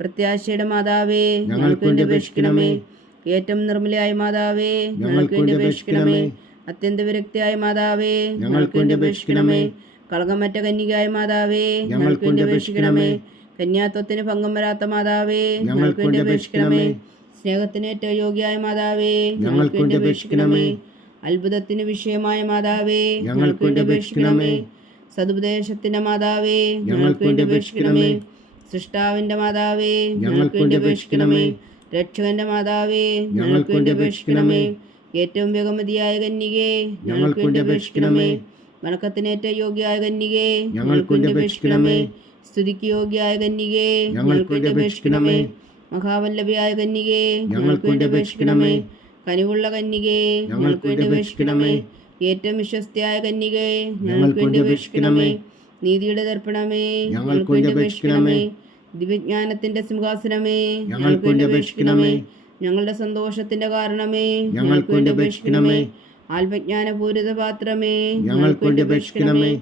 പ്രത്യാശയുടെ മാതാവേ ഞങ്ങൾക്ക് വേണ്ടി അപേക്ഷിക്കണമേ. ഏറ്റവും നിർമ്മലയായ മാതാവേ ഞങ്ങൾക്ക് വേണ്ടി അപേക്ഷിക്കണമേ. അത്യന്ത വിരക്തിയായ മാതാവേ ഞങ്ങൾക്ക് വേണ്ടി അപേക്ഷിക്കണമേ. കളകമറ്റ കന്യകായ മാതാവേ ഞങ്ങൾക്ക് വേണ്ടി അപേക്ഷിക്കണമേ. കന്യാത്വത്തിന് ഭംഗം വരാത്ത മാതാവേ ഞങ്ങൾക്ക് വേണ്ടി അപേക്ഷിക്കണമേ. സ്നേഹത്തിന് ഏറ്റവും യോഗ്യായ മാതാവേ ഞങ്ങൾക്ക് വേണ്ടി അപേക്ഷിക്കണമേ. അത്ഭുതത്തിന് വിഷയമായ മാതാവേ ഞങ്ങൾക്ക് വേണ്ടി അപേക്ഷിക്കണമേ. സതുപദേശത്തിന്റെ മാതാവേ ഞങ്ങൾക്ക് വേണ്ടി അപേക്ഷിക്കണമേ. സൃഷ്ടാവിന്റെ മാതാവേ ഞങ്ങൾക്ക് വേണ്ടി അപേക്ഷിക്കണമേ. രക്ഷകന്റെ മാതാവേ ഞങ്ങൾക്ക് വേണ്ടി അപേക്ഷിക്കണമേ. ഏറ്റവും വേഗമതിയായ കന്യകേ ഞങ്ങൾക്ക് വേണ്ടി അപേക്ഷിക്കണമേ. വണക്കത്തിന് ഏറ്റവും യോഗ്യായ കന്യകേ ഞങ്ങൾക്ക് വേണ്ടി അപേക്ഷിക്കണമേ. സ്തുതിക്ക് യോഗ്യായ കന്യകേ ഞങ്ങൾക്ക് വേണ്ടി അപേക്ഷിക്കണമേ. മഹാവല്ലഭയായ കന്യകേ ഞങ്ങൾക്ക് വേണ്ടി അപേക്ഷിക്കണമേ. കനിവുള്ള കന്യകേ ഞങ്ങൾക്ക് വേണ്ടി അപേക്ഷിക്കണമേ. ഏറ്റവും വിശ്വസ്തയായ കന്യകേ ഞങ്ങൾക്ക് വേണ്ടി അപേക്ഷിക്കണമേ. നീതിയുടെ ദർപ്പണമേ ഞങ്ങൾക്ക് വേണ്ടി അപേക്ഷിക്കണമേ ദിവ്യജ്ഞാനത്തിന്റെ സിംഹാസനമേ ഞങ്ങൾക്ക് വേണ്ടി അപേക്ഷിക്കണമേ ഞങ്ങളുടെ സന്തോഷത്തിന്റെ കാരണമേ ഞങ്ങൾക്ക് വേണ്ടി അപേക്ഷിക്കണമേ ആത്മജ്ഞാനപൂരിത പാത്രമേ ഞങ്ങൾക്ക് വേണ്ടി അപേക്ഷിക്കണമേ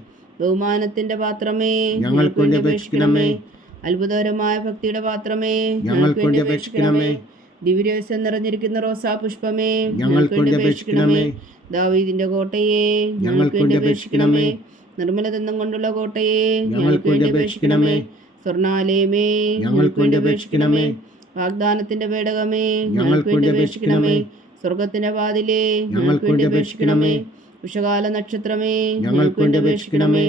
ബഹുമാനത്തിന്റെ പാത്രമേ ഞങ്ങൾക്ക് വേണ്ടി അപേക്ഷിക്കണമേ അത്ഭുതകരമായ ഭക്തിയുടെ പാത്രമേ ഞങ്ങൾക്ക് വേണ്ടി അപേക്ഷിക്കണമേ ദിവ്യരഹസ്യം നിറഞ്ഞിരിക്കുന്ന റോസാ പുഷ്പമേ ഞങ്ങൾക്ക് വേണ്ടി അപേക്ഷിക്കണമേ ദാവീദിന്റെ കോട്ടയെ ഞങ്ങൾക്ക് വേണ്ടി അപേക്ഷിക്കണമേ നിർമ്മലതന്തം കൊണ്ടുള്ള കോട്ടയെ ഞങ്ങൾക്ക് വേണ്ടി അപേക്ഷിക്കണമേ സ്വർണാലയമേ ഞങ്ങൾക്ക് വേണ്ടി അപേക്ഷിക്കണമേ വാഗ്ദാനത്തിന്റെ പേടകമേ ഞങ്ങൾക്ക് വേണ്ടി അപേക്ഷിക്കണമേ സ്വർഗത്തിന്റെ വാതിലേ ഞങ്ങൾക്ക് വേണ്ടി അപേക്ഷിക്കണമേ ഉഷകാല നക്ഷത്രമേ ഞങ്ങൾക്ക് വേണ്ടി അപേക്ഷിക്കണമേ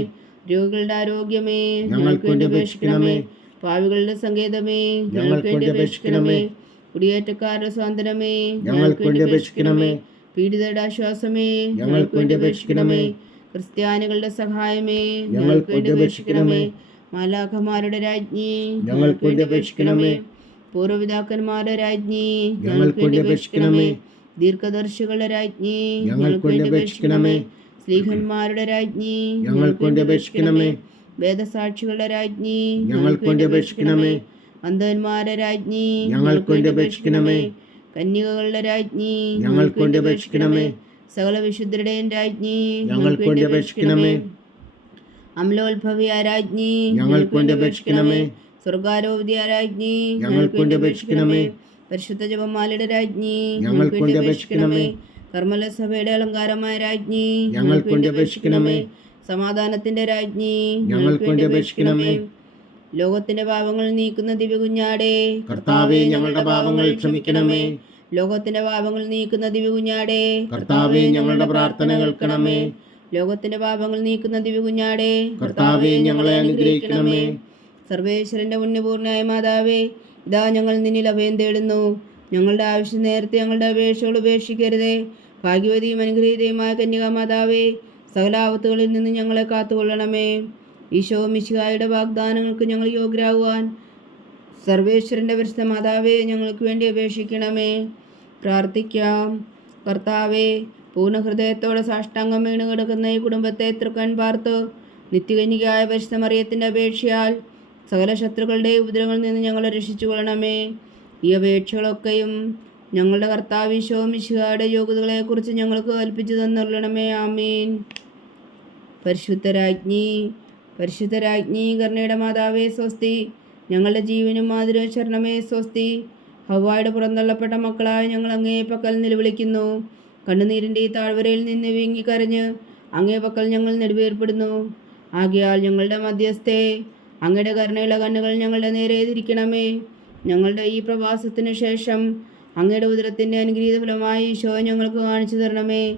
രോഗികളുടെ ആരോഗ്യമേ ഞങ്ങൾക്ക് വേണ്ടി അപേക്ഷിക്കണമേ പാവികളുടെ സങ്കേതമേ ഞങ്ങൾക്ക് വേണ്ടി അപേക്ഷിക്കണമേ കുടിയേറ്റക്കാരുടെ സ്വാതന്ത്ര്യമേ ഞങ്ങൾക്ക് വേണ്ടി അപേക്ഷിക്കണമേ പീഡിതരുടെ ആശ്വാസമേ ഞങ്ങൾക്ക് വേണ്ടി അപേക്ഷിക്കണമേ ക്രിസ്ത്യാനികളുടെ സഹായമേ ഞങ്ങൾക്ക് അപേക്ഷിക്കണമേ മാലാഖമാരുടെ രാജ്ഞി ഞങ്ങൾക്ക് അപേക്ഷിക്കണമേ പൂർവപിതാക്കന്മാരുടെ രാജ്ഞി ഞങ്ങൾക്ക് അപേക്ഷിക്കണമേ ദീർഘദർശികളുടെ രാജ്ഞി ഞങ്ങൾക്ക് അപേക്ഷിക്കണമേ സ്ലീഹന്മാരുടെ രാജ്ഞി ഞങ്ങൾക്ക് അപേക്ഷിക്കണമേ വേദസാക്ഷികളുടെ രാജ്ഞി ഞങ്ങൾക്ക് അപേക്ഷിക്കണമേ അന്ധന്മാരുടെ രാജ്ഞി ഞങ്ങൾക്ക് അപേക്ഷിക്കണമേ കന്യകകളുടെ രാജ്ഞി ഞങ്ങൾക്ക് അപേക്ഷിക്കണമേ സകല വിശുദ്ധരുടെയും രാജ്ഞി ഞങ്ങൾക്ക് വേണ്ടി അപേക്ഷിക്കണമേ. അമലോത്ഭവിയ രാജ്ഞി ഞങ്ങൾക്ക് വേണ്ടി അപേക്ഷിക്കണമേ. സ്വർഗാരോപതി രാജ്ഞി ഞങ്ങൾക്ക് വേണ്ടി അപേക്ഷിക്കണമേ. പരിശുദ്ധ ജപമാലയുടെ രാജ്ഞി ഞങ്ങൾക്ക് വേണ്ടി അപേക്ഷിക്കണമേ. കർമ്മല സഭയുടെ അലങ്കാരമായ രാജ്ഞി ഞങ്ങൾക്ക് വേണ്ടി അപേക്ഷിക്കണമേ. സമാധാനത്തിന്റെ രാജ്ഞി ഞങ്ങൾക്ക് വേണ്ടി അപേക്ഷിക്കണമേ. ലോകത്തിന്റെ പാപങ്ങൾ നീക്കുന്ന ദിവ്യകുഞ്ഞാടേ കർത്താവെ ഞങ്ങളുടെ പാപങ്ങൾ ക്ഷമിക്കണമേ. ലോകത്തിന്റെ പാപങ്ങൾ നീക്കുന്ന ദിവ്യകുഞ്ഞാടേ കർത്താവേ ഞങ്ങളുടെ പ്രാർത്ഥന കേൾക്കണമേ. ലോകത്തിന്റെ പാപങ്ങൾ നീക്കുന്ന ദിവ്യകുഞ്ഞാടേ കർത്താവേ ഞങ്ങളെ അനുഗ്രഹിക്കണമേ. സർവേശ്വരന്റെ പുണ്യപൂർണയായ മാതാവേ ഇതാ ഞങ്ങൾ നിന്നിൽ അഭയം തേടുന്നു. ഞങ്ങളുടെ ആവശ്യം നേരത്തെ ഞങ്ങളുടെ അപേക്ഷകൾ ഉപേക്ഷിക്കരുതേ. ഭാഗ്യവതിയും അനുഗ്രഹീതയുമായ കന്യകാ മാതാവേ സകല ആപത്തുകളിൽ നിന്ന് ഞങ്ങളെ കാത്തുകൊള്ളണമേ. ഈശോ മിശിഹായുടെ വാഗ്ദാനങ്ങൾക്ക് ഞങ്ങൾ യോഗ്യരാകുവാൻ സർവേശ്വരന്റെ പരിശുദ്ധ മാതാവേ ഞങ്ങൾക്ക് വേണ്ടി അപേക്ഷിക്കണമേ. പ്രാർത്ഥിക്കാം. കർത്താവേ പൂർണ ഹൃദയത്തോടെ സാഷ്ടാംഗം വീണ് കിടക്കുന്ന ഈ കുടുംബത്തെ തൃക്കൺ പാർത്ത്. നിത്യകന്യകയായ പരിശുദ്ധ മറിയത്തിന്റെ അപേക്ഷയാൽ സകല ശത്രുക്കളുടെ ഉപദ്രവങ്ങളിൽ നിന്ന് ഞങ്ങളെ രക്ഷിച്ചു കൊള്ളണമേ ഈ അപേക്ഷകളൊക്കെയും ഞങ്ങളുടെ കർത്താവ് ഈശോ മിശിഹായുടെ യോഗ്യതകളെക്കുറിച്ച് ഞങ്ങൾക്ക് കൽപ്പിച്ചു തന്നുള്ളണമേ ആമീൻ. പരിശുദ്ധരാജ്ഞി പരിശുദ്ധരാജ്ഞി കർണയുടെ മാതാവേ സ്വസ്തി. ഞങ്ങളുടെ ജീവനും മാതിരും ശരണമേ സ്വസ്തി. ഹവായുടെ പുറന്തള്ളപ്പെട്ട മക്കളായ ഞങ്ങൾ അങ്ങേ പക്കൽ നിലവിളിക്കുന്നു. കണ്ണുനീരിന്റെ ഈ താഴ്വരയിൽ നിന്ന് വീങ്ങിക്കരഞ്ഞ് അങ്ങേ പക്കൽ ഞങ്ങൾ നെടുവേർപ്പെടുന്നു. ആകയാൽ ഞങ്ങളുടെ മധ്യസ്ഥേ അങ്ങയുടെ കരുണയുള്ള കണ്ണുകൾ ഞങ്ങളുടെ നേരെ തിരിക്കണമേ. ഞങ്ങളുടെ ഈ പ്രവാസത്തിന് ശേഷം അങ്ങയുടെ ഉദരത്തിന്റെ അനുഗ്രഹീത ഫലമായി ഈശോ ഞങ്ങൾക്ക് കാണിച്ചു തരണമേ.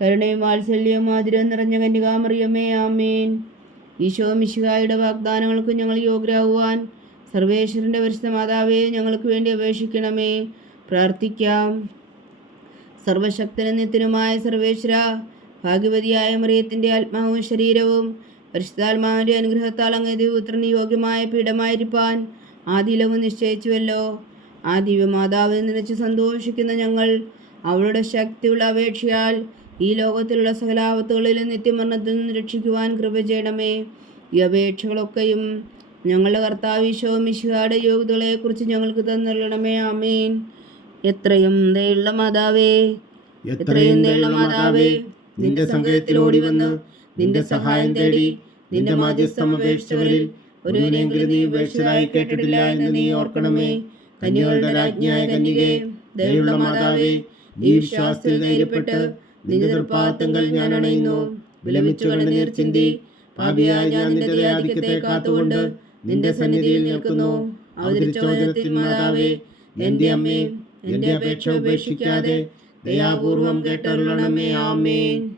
കരുണയും വാത്സല്യവും മാതിരം നിറഞ്ഞ കന്യകാമറിയമ്മേ ആമേൻ. ഈശോ മിശിഹായുടെ വാഗ്ദാനങ്ങൾക്ക് ഞങ്ങൾ യോഗ്യരാകുവാൻ സർവേശ്വരന്റെ പരിശുദ്ധ മാതാവേ ഞങ്ങൾക്ക് വേണ്ടി അപേക്ഷിക്കണമേ. പ്രാർത്ഥിക്കാം. സർവശക്തനും നിത്യനുമായ സർവേശ്വര ഭാഗ്യവതിയായ മറിയത്തിന്റെ ആത്മാവും ശരീരവും പരിശുദ്ധാത്മാവിന്റെ അനുഗ്രഹത്താൽ അങ്ങ് ദൈവപുത്രന് യോഗ്യമായ പീഠമായിരിക്കാൻ ആദിലവും നിശ്ചയിച്ചുവല്ലോ. ആ ദിവ്യമാതാവിൽ നിന്നിച്ച് സന്തോഷിക്കുന്ന ഞങ്ങൾ അവളുടെ ശക്തിയുള്ള അപേക്ഷയാൽ ഈ ലോകത്തിലുള്ള സകലാപത്തുകളിലും നിത്യമരണത്തിൽ നിന്ന് രക്ഷിക്കുവാൻ കൃപ ചെയ്യണമേ. ഈ അപേക്ഷകളൊക്കെയും ഞങ്ങളുടെ കർത്താവ് ഈശോ യോഗ്യതകളെ യോഗ്യതകളെക്കുറിച്ച് ഞങ്ങൾക്ക് തന്നിരണമേ ആമേൻ. എത്രയും ദയുള്ള മാതാവേ എത്രയും ദയുള്ള മാതാവേ നിന്റെ സങ്കേതത്തിൽ ഓടി വന്ന് നിന്റെ സഹായം തേടി നിന്റെ മാധ്യസ്ഥം അപേക്ഷിച്ചവരിൽ ഒരുവിനെങ്കിലും നീ ഉപേക്ഷിച്ചതായി കേട്ടിട്ടില്ല എന്ന് നീ ഓർക്കണമേ. കന്യകളുടെ രാജ്ഞിയായ കന്യകെ ദയുള്ള മാതാവേ ഈ വിശ്വാസത്തിൽ ധൈര്യപ്പെട്ട് നിന്റെ തൃപ്പാദത്തങ്ങൾ ഞാൻ അണയുന്നു. വിലമിച്ചു കണ്ണുനീർ ചിന്തി. പാപിയായ ഞാൻ നിന്റെ ദയാധിക്യത്തെ കാത്തുകൊണ്ട് നിന്റെ സന്നിധിയിൽ നിൽക്കുന്നു. അവതരിച്ച വചനത്തിൽ മാതാവേ എന്റെ അമ്മേ എന്റെ അപേക്ഷ ഉപേക്ഷിക്കാതെ ദയാപൂർവം കേട്ടരുളണമേ. ആമേൻ.